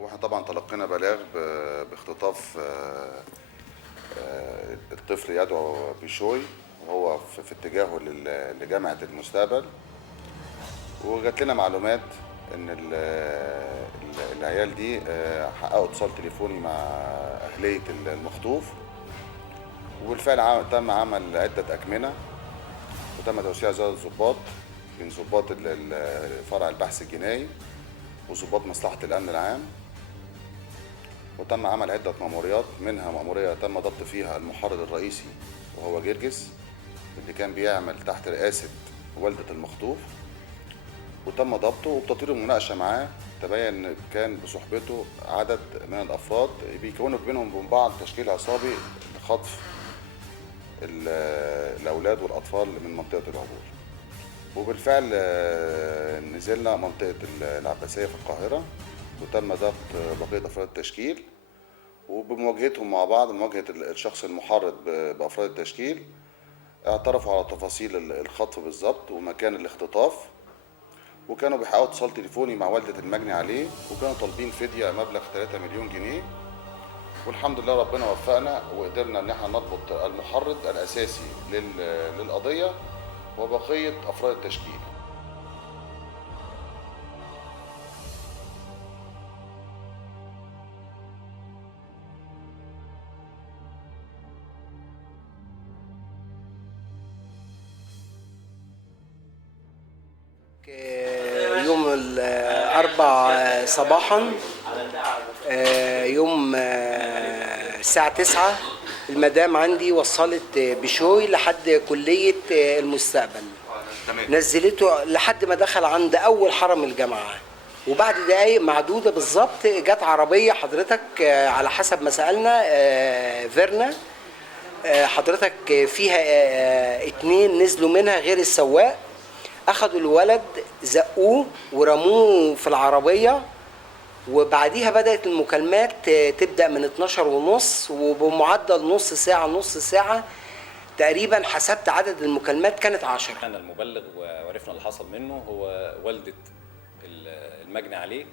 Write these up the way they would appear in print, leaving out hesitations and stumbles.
واحنا طبعا تلقينا بلاغ باختطاف الطفل يدعو بشوي وهو في اتجاهه لجامعة المستقبل. وجات لنا معلومات ان العيال دي حققوا اتصال تليفوني مع اهلية المخطوف، وبالفعل تم عمل عدة أكمنة وتم توسيع زائد الضباط من ضباط فرع البحث الجنائي وضباط مصلحة الأمن العام، وتم عمل عدة مأموريات، منها مأمورية تم ضبط فيها المحرض الرئيسي وهو جرجس اللي كان بيعمل تحت رئاسة والدة المخطوف، وتم ضبطه وبتطوير المناقشة معاه تبين إن كان بصحبته عدد من الأفراد بيكونوا بينهم وبين بعض تشكيل عصابي لخطف الأولاد والأطفال من منطقة العبور. وبالفعل نزلنا منطقة العباسية في القاهرة وتم ضبط بقية أفراد التشكيل، وبمواجهتهم مع بعض مواجهة الشخص المحرض بأفراد التشكيل اعترفوا على تفاصيل الخطف بالظبط ومكان الاختطاف، وكانوا بيحققوا اتصال تليفوني مع والدة المجني عليه، وكانوا طالبين فدية مبلغ 3 مليون جنيه. والحمد لله ربنا وفقنا وقدرنا ان احنا نضبط المحرض الاساسي للقضية وبقية افراد التشكيل. يوم الأربع صباحا، يوم الساعة 9 المدام عندي وصلت بشوي لحد كلية المستقبل، نزلته لحد ما دخل عند أول حرم الجامعة، وبعد دقايق معدودة بالظبط جت عربية حضرتك على حسب ما سألنا فيرنا حضرتك فيها 2 نزلوا منها غير السواق، أخدوا الولد زقوه ورموه في العربية. وبعديها بدأت المكالمات تبدأ من 12:30 وبمعدل نص ساعة تقريبا، حسبت عدد المكالمات كانت 10. أنا المبلغ وعرفنا اللي حصل منه هو والدة المجني عليه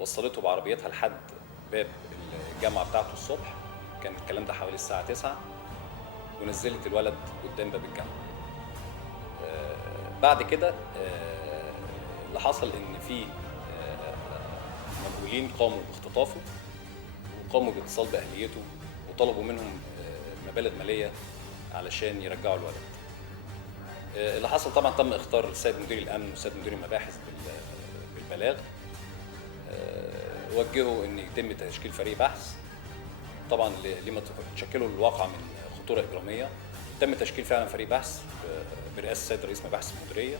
وصلته بعربيتها لحد باب الجامعة بتاعته الصبح، كان الكلام ده حوالي الساعة 9، ونزلت الولد قدام باب الجامعة. بعد كده اللي حصل ان في مجهولين قاموا باختطافه وقاموا باتصال باهليته وطلبوا منهم مبالغ ماليه علشان يرجعوا الولد. اللي حصل طبعا تم اختار السيد مدير الامن والسيد مدير المباحث بالبلاغ، وجهوا ان يتم تشكيل فريق بحث طبعا لما تشكلوا الواقع من خطوره اجراميه. تم تشكيل فعلا فريق بحث برئاسه السيد رئيس مباحث المديريه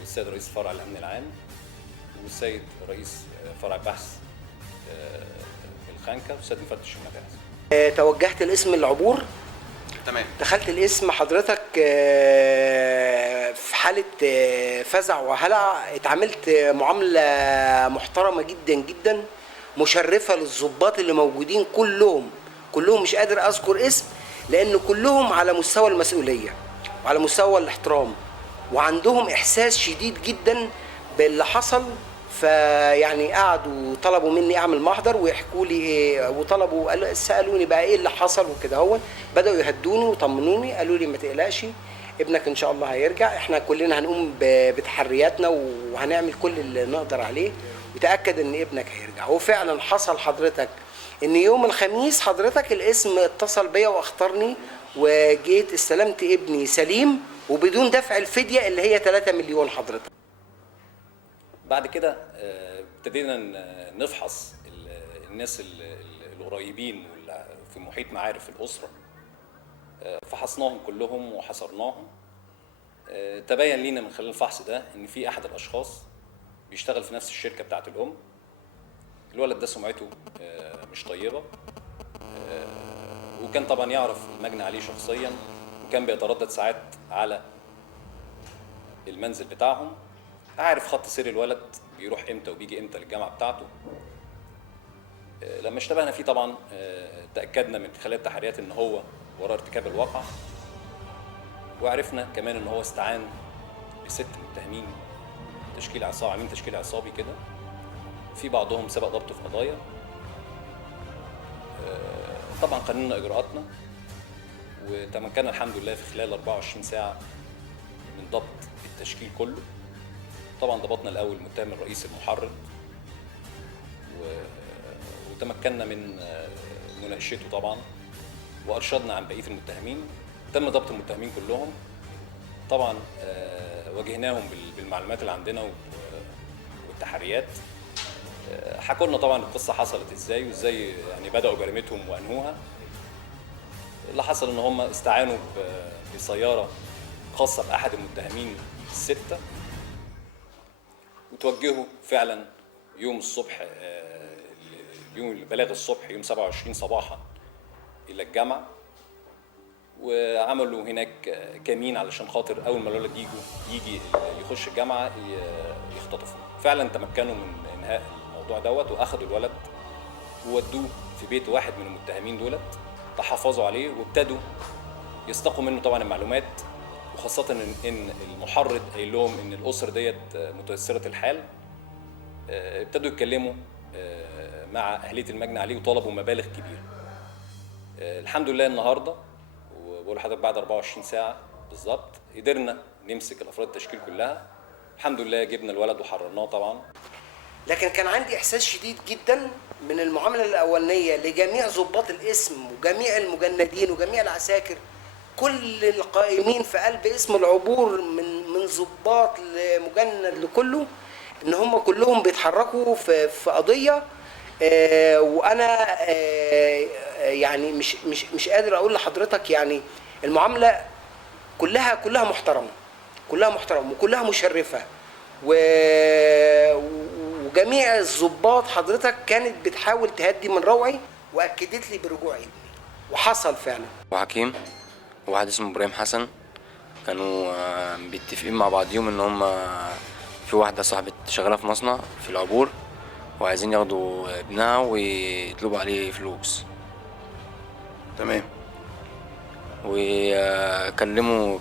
والسيد رئيس فرع الامن العام والسيد رئيس فرع البحث في الخانكه والسيد مفتش المباحث. توجهت لاسم العبور، تمام. دخلت الاسم حضرتك في حالة فزع وهلع، اتعاملت معاملة محترمة جدا جدا مشرفة للضباط اللي موجودين كلهم، مش قادر اذكر اسم لان كلهم على مستوى المسؤولية وعلى مستوى الاحترام وعندهم احساس شديد جدا باللي حصل. فيعني قعدوا طلبوا مني اعمل محضر ويحكوا لي ايه، وطلبوا سالوني بقى ايه اللي حصل وكده. هو بداوا يهدوني وطمنوني، قالوا لي ما تقلقش ابنك ان شاء الله هيرجع، احنا كلنا هنقوم بتحرياتنا وهنعمل كل اللي نقدر عليه، وتاكد ان ابنك هيرجع. وفعلا حصل حضرتك ان يوم الخميس حضرتك الاسم اتصل بيا واختارني وجيت استلمت ابني سليم وبدون دفع الفديه اللي هي 3 مليون حضرتك. بعد كده ابتدينا نفحص الناس القريبين في محيط معارف الأسرة، فحصناهم كلهم وحصرناهم. تبين لينا من خلال الفحص ده ان في احد الاشخاص بيشتغل في نفس الشركة بتاعت الام. الولد ده سمعته مش طيبة، وكان طبعا يعرف المجني عليه شخصيا، وكان بيتردد ساعات على المنزل بتاعهم، عارف خط سير الولد بيروح امتى وبيجي امتى للجامعه بتاعته. لما اشتبهنا فيه طبعا تاكدنا من خلال التحريات ان هو وراء ارتكاب الواقع، وعرفنا كمان ان هو استعان ب6 متهمين تشكيل عصابي، عاملين تشكيل عصابي كده، في بعضهم سبق ضبطه في قضايا. طبعا قانوننا اجراءاتنا، وتمكنا الحمد لله في خلال 24 ساعه من ضبط التشكيل كله. طبعا ضبطنا الاول المتهم الرئيسي المحرض، وتمكنا من مناقشته طبعا، وارشدنا عن بقيه المتهمين. تم ضبط المتهمين كلهم طبعا. واجهناهم بالمعلومات اللي عندنا والتحريات. حكوا لنا طبعا القصه حصلت ازاي، وازاي يعني بداوا جريمتهم وانهوها. اللي حصل ان هم استعانوا بسياره خاصه باحد المتهمين السته، وتوجهوا فعلا يوم الصبح، يوم البلاغ الصبح يوم 27 صباحا الى الجامعه، وعملوا هناك كمين علشان خاطر اول ما الولد يجي يخش الجامعه يختطفوه. فعلا تمكنوا من انهاء الموضوع دوت، واخدوا الولد وودوه في بيت واحد من المتهمين دولت، تحفظوا عليه وابتدوا يستقوا منه طبعا المعلومات، وخاصه ان المحرض قايل لهم ان الاسره ديت متيسره الحال. ابتدوا يتكلموا مع اهليه المجني عليه وطلبوا مبالغ كبيره. الحمد لله النهارده، وبقول لحضرتك بعد 24 ساعه بالظبط قدرنا نمسك الافراد التشكيل كلها. الحمد لله جبنا الولد وحررناه طبعا. لكن كان عندي احساس شديد جدا من المعامله الاولانيه لجميع ضباط الاسم وجميع المجندين وجميع العساكر، كل القائمين في قلب اسم العبور من ضباط لمجند لكله، ان هم كلهم بيتحركوا في قضيه. وانا يعني مش قادر اقول لحضرتك، يعني المعامله كلها محترمه، كلها محترمه وكلها مشرفه، وجميع الضباط حضرتك كانت بتحاول تهدي من روعي، واكدت لي برجوع ابني، وحصل فعلا. وحكيم وواحد اسمه ابراهيم حسن كانوا متفقين مع بعضيهم ان هم في واحده صاحبه شغاله في مصنع في العبور، وعايزين ياخدوا ابنها ويطلبوا عليه فلوس. تمام.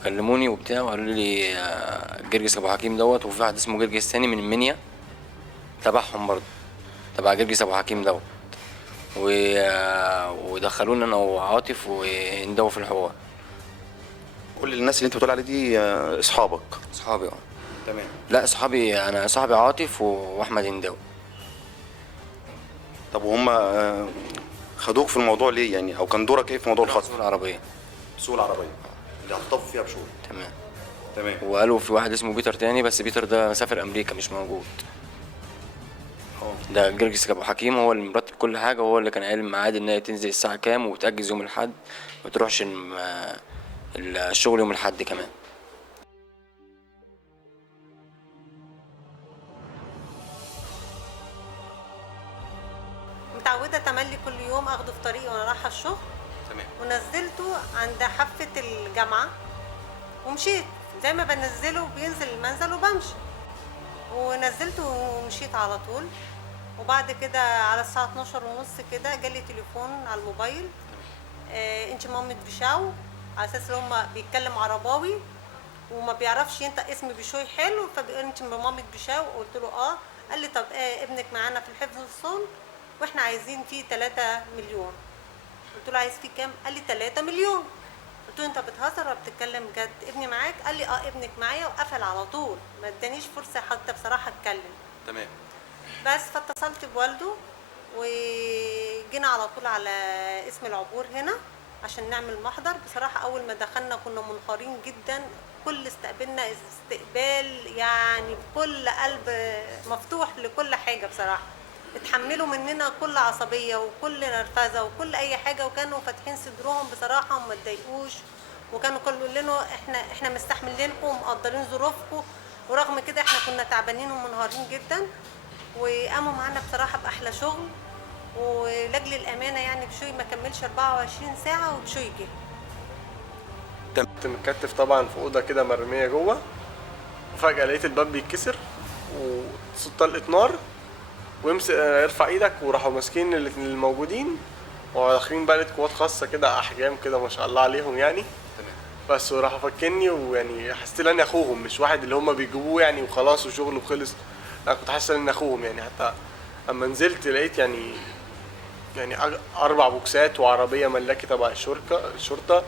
كلموني وبتاع، وقالوا لي جرجس ابو حكيم دوت، وفي واحد اسمه جرجس تاني من المنيا تبعهم برضه، تبع جرجس ابو حكيم دوت، ودخلونا انا وعاطف واندوا في الحوار. كل الناس اللي انت بتقول عليه دي اصحابك؟ اصحابي تمام. لا اصحابي، انا صاحبي عاطف واحمد انداوي. طب وهم خدوك في الموضوع ليه يعني، او كان دورك ايه في موضوع الخطف؟ سوق العربيه. سوق العربيه اللي هتخطفوا فيها بشوي. تمام. تمام. وقالوا في واحد اسمه بيتر تاني، بس بيتر ده مسافر امريكا مش موجود. ده جرجس ابو حكيم هو اللي مرتب كل حاجه، وهو اللي كان قايل الميعاد ان هي تنزل الساعه كام وتاجز يوم الاحد، ما تروحش الشغل يوم الاحد كمان. متعودة تملي كل يوم اخده في طريقي وانا رايحة الشغل. تمام. ونزلته عند حافة الجامعة ومشيت زي ما بنزله، بينزل المنزل وبمشي، ونزلته ومشيت على طول. وبعد كده على الساعة 12:30 كده جالي تليفون على الموبايل، انت مامة بشاو، على اساس ان هم بيتكلم عرباوي وما بيعرفش ينطق اسم بشوي حلو، فبيقول انت مامة بشاو. قلت له اه. قال لي طب ابنك معانا في الحفظ والصون واحنا عايزين فيه 3 مليون. قلت له عايز فيه كام؟ قال لي 3 مليون. قلت له انت بتهزر ولا بتتكلم جد؟ ابني معاك؟ قال لي اه ابنك معايا، وقفل على طول، ما ادانيش فرصه حتى بصراحه اتكلم. تمام. بس فاتصلت بوالده وجينا على طول على اسم العبور هنا عشان نعمل محضر. بصراحه اول ما دخلنا كنا منهارين جدا، كل استقبلنا استقبال يعني بكل قلب مفتوح لكل حاجه. بصراحه اتحملوا مننا كل عصبيه وكل نرفزه وكل اي حاجه، وكانوا فاتحين صدرهم بصراحه وما اتضايقوش، وكانوا كانوا لنا احنا مستحملينكم ومقدرين ظروفكم، ورغم كده احنا كنا تعبانين ومنهارين جدا. وقاموا معانا بصراحه باحلى شغل، ولاجل الامانه يعني بشوي ما كملش 24 ساعه وبشوي جه. كنت متكتف طبعا في اوضه كده مرميه جوه، وفجاه لقيت الباب بيتكسر وصوت طلقه نار، وامسك ارفع ايدك، وراحوا ماسكين الموجودين وداخلين بقى لقيت قوات خاصه كده، احجام كده ما شاء الله عليهم يعني. بس وراحوا فكني، ويعني حسيت ان انا اخوهم، مش واحد اللي هم بيجيبوه يعني وخلاص وشغله خلص. لا كنت حاسس ان اخوهم يعني، حتى اما نزلت لقيت يعني 4 بوكسات وعربيه ملاكي تبع الشرطه.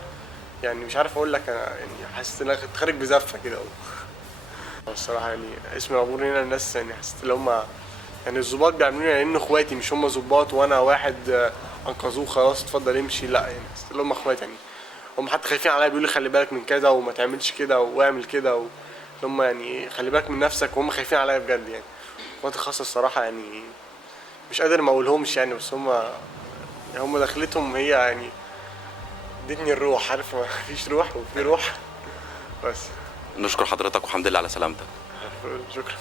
يعني مش عارف اقول لك، انا يعني حسيت ان انا كنت خارج بزفه كده. الصراحه يعني اسم العبور هنا الناس يعني حسيت ان هم يعني الظباط بيعملوني يعني انه اخواتي، مش هم ظباط وانا واحد انقذوه خلاص اتفضل امشي. لا يعني حسيت ان هم اخواتي، يعني هم حتى خايفين عليا، بيقولوا لي خلي بالك من كذا وما تعملش كده واعمل كده هم يعني خلي بالك من نفسك، وهم خايفين عليا بجد. يعني اخواتي الخاصه الصراحه يعني مش قادر ما اقولهمش يعني، بس هم دخلتهم هي يعني ادتني الروح، عارف ما فيش روح وفي روح بس. نشكر حضرتك والحمد لله على سلامتك. شكرا.